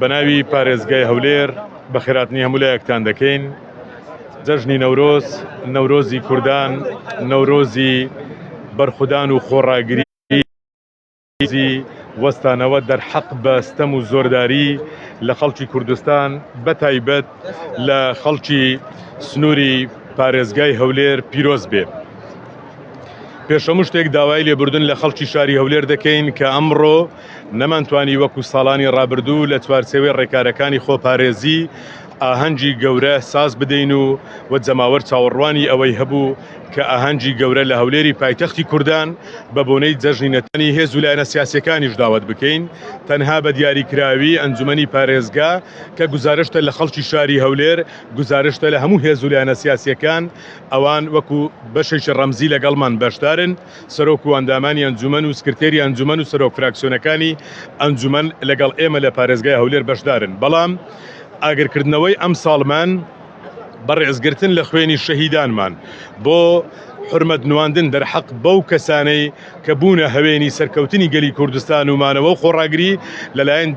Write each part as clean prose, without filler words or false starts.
بەناوی پارێزگای هەولێر بە خێراتنی هەموو لایەکتان دەکەین. جەژنی نەورۆز، نەورۆزی کوردان، نەورۆزی بەرخودان و خۆڕاگری وەستانەوە دەرحەق بە ستەم و زۆرداری لە خەڵکی کوردستان بە تایبەت لە خەڵکی سنووری پارێزگای هەولێر پیرۆز بێ. پێشەموو شتێک داوای لێبوردن لە خەڵکی شاری هەولێر دەکەین کە ئەمڕۆ نەمانتوانی وەکو ساڵانی ڕابردوو لە چوارچێوەی ڕێکارەکانی خۆپارێزی ئاهەنگی گەورە ساز بدەین و جەماوەر چاوەڕوانی ئەوەی هەبوو کە ئاهەنگی گەورە لە هەولێری پایتەختی کوردان بە بۆنەی جەژنی نەتەنی هێز و لایەنە سیاسیەکانیش داوت بکەین، تەنها بە دیاریکراوی ئەنجومەنی پارێزگا کە گزارشتە لە خەڵکی شاری هەولێر، گزارشتە لە هەموو هێز و لایەنە سیاسیەکان، ئەوان وەکو بەشێکی ڕەمزی لەگەڵمان بەشدارن. سەرۆک و ئەندامانی ئەنجومەن و سکرتێری ئەنجومەن و سەرۆک فراکسیۆنەکانی ئەنجومەن لەگەڵ ئێمە لە پارێزگای هەولێر بەشدارن. بەڵام ئاگرکردنەوەی ئەم ساڵمان بەڕێزگرتن لە خوێنی شەهیدانمان بۆ حرمەت نواندن دەرحەق بەو کەسانەی کە بوونە هەوێنی سەرکەوتنی گەلی کوردستان و مانەوە و خۆڕاگری لەلایەن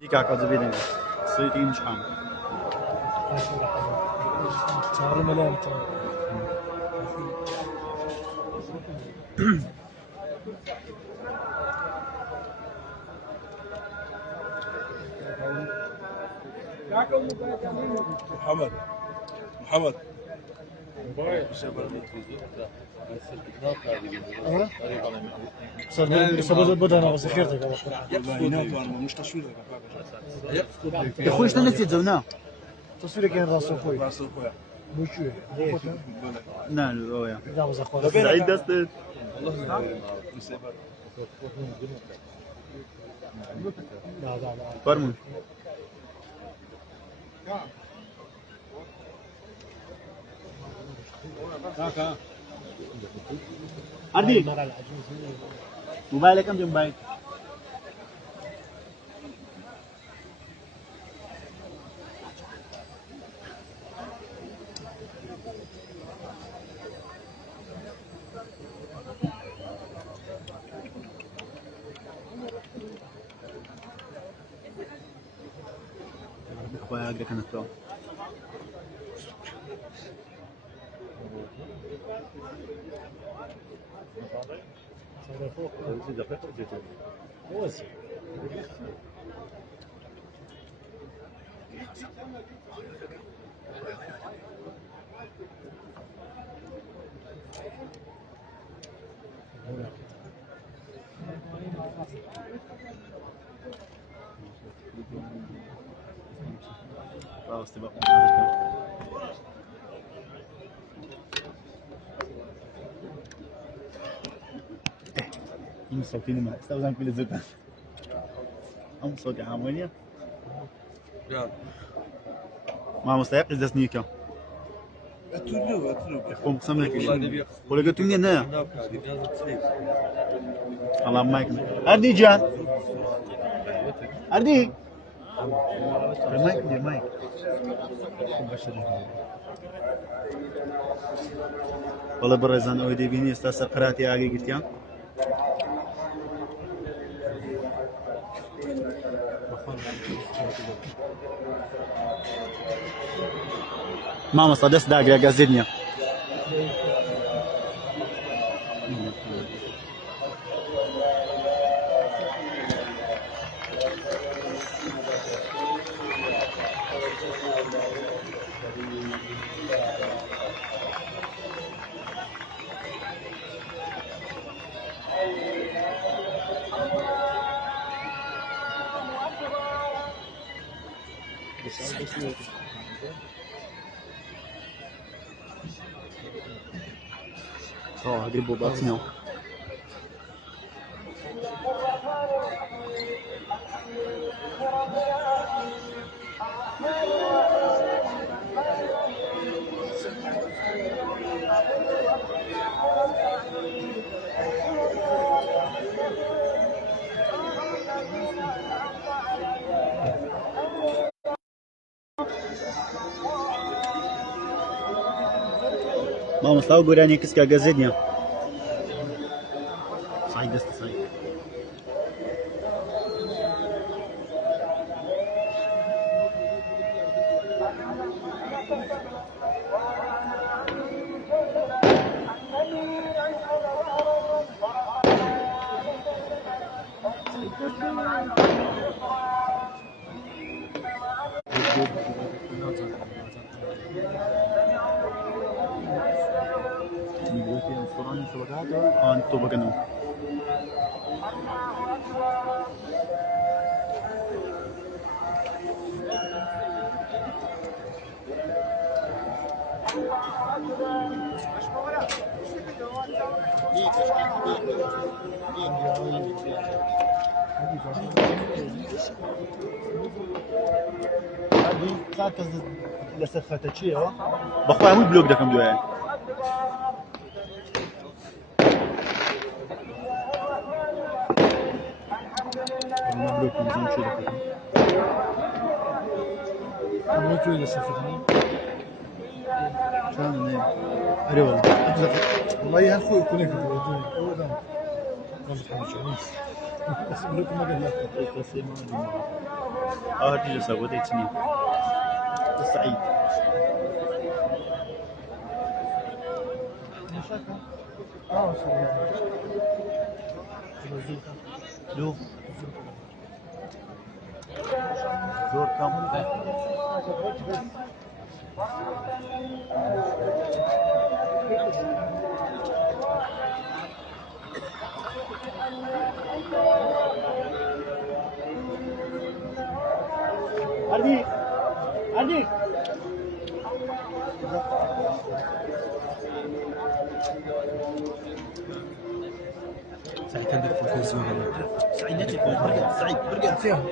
ديك عقد بيدنا صيتي مش عام شهر مليان محمد محمد صار بدنا ذخيرتك مش تصوير يا اخوي شنو نسيت زوناه تصويرك كان راسه خوي راس اخويا بوشوي نعم اويا لا زخور سعيد دستت لا لا فرمون عندي موبايلك كم موبايل اخويا اقرا كانت تو استباق ini صوتي ما استخدم كل زبده ام صوتي عامونيا ما مستحق ده سنيكا اتلو قوم سمك ولا قلت لي انا الله ما يكمل اردي جان اردي المايك المايك والله برزان اودي بيني استاذ قراتي اجي قلت يا ماما صدس داقة قازدنيا قريبو باكسيون ماما سلاو قراني كسكا قازدنيا صعيد دست صعيد انتو بقنو هذه ساعة لسخة شيء بخواه مو بلوك ده كم دوائي مبروك نزيم شو ده مبروك لسخة كان ايه اري والله والله يا اخوي يكون هيك ابدا والله حاجه بس لكم ما قال لك هاتي جلسة ودي تنين سعيد لو زور كم عندي عندي سعيد عندك فوق الزور سعيد نجي برجع سعيد برجع فيها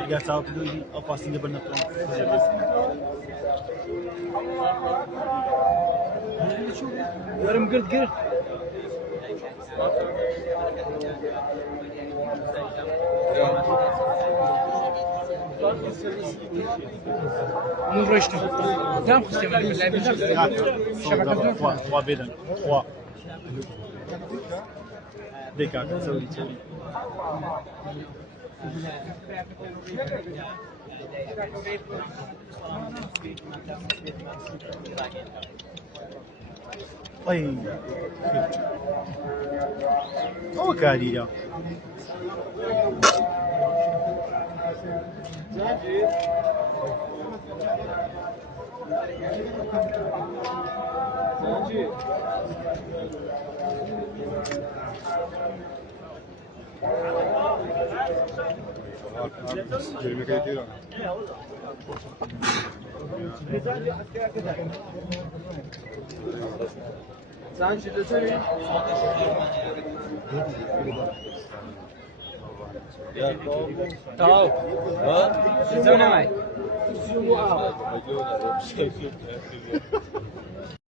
برجع ساوي كده أفاسين قبل نطلع ورم قلت مو رشته دام خصي من بالله trois bédans trois des cartes ça oui ay o caria تعال ها زين معي